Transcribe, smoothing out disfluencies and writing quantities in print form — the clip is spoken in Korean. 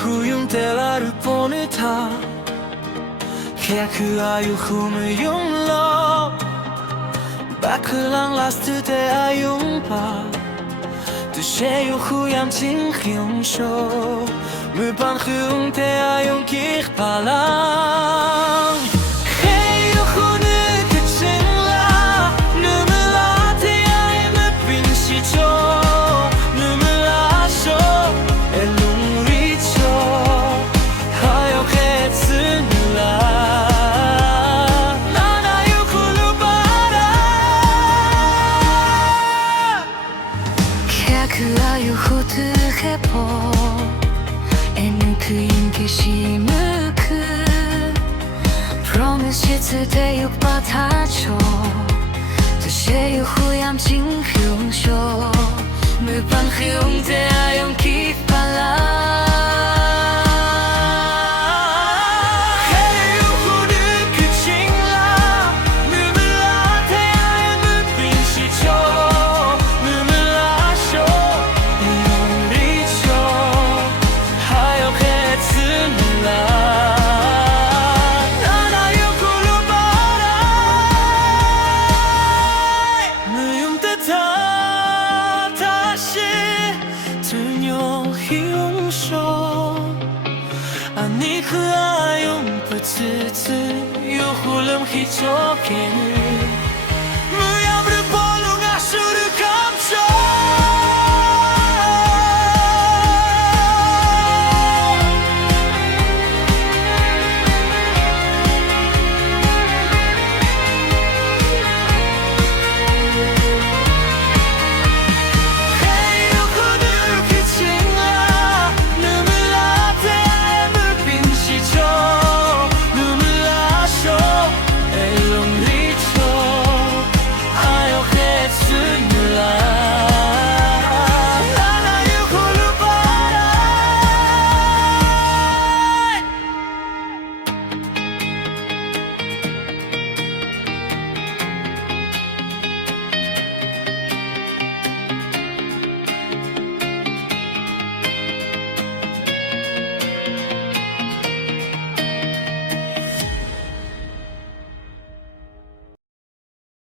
후용 때라를 보내다 Kaya 그 아유 hum을 용러 바클랑 라스트 때 아용 봐 두셰요 후얌 징형 쇼 무반 후용 때 아용 기발랑 Heyo 후는 그친라 누물라 태야의 무빈시죠 누물라쇼 엘룽리죠 하역했으라 나나요 후루바라 Kaya 그 아유 후드해보 애는 그인 계시무 그 Promise 그대 육받아줘 두셰요 후얌 징흉쇼 무반 흉대 아용 기발라 아니 그 아용 부츠츠 요훌름 희적에는